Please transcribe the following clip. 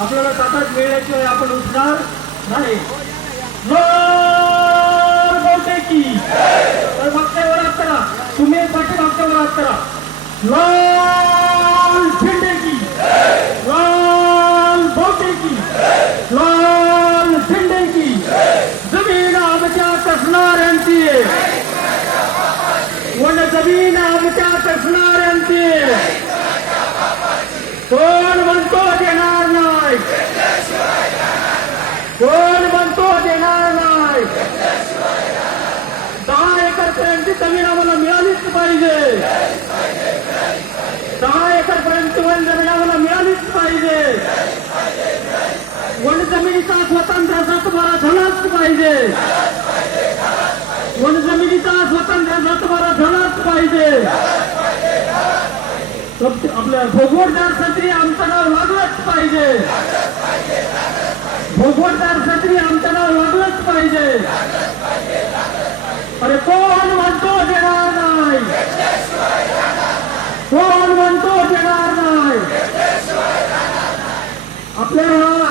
आपल्याला ताकद मिळण्याशिवाय आपण उठणार नाही. जोर तर मागच्यावर हात करा. तुम्ही पाठी मागच्यावर हात करा. लाल झेंडेकी लाल बहुतेकी लाल झेंडेकी जमीन आमच्यात असणाऱ्यांची वन जमीन आमच्यात असणाऱ्यांची कोण म्हणतो देणार? नाही. कोण म्हणतो देणार नाही? दहा एकर पर्यंत जमीन आम्हाला मिळालीच पाहिजे. दहा एकर पर्यंत वन जमीन आम्हाला मिळालीच पाहिजे. वन जमिनीचा स्वतंत्र सातबारा झालाच पाहिजे. वन जमिनीचा स्वतंत्र सातबारा झालाच पाहिजे. आपल्या भोगवटदार आमचं नाव लागलंच पाहिजे. भोगवटदार आमचं नाव लागलंच पाहिजे. अरे कोण म्हणतो देणार नाही? कोण म्हणतो देणार नाही? आपल्याला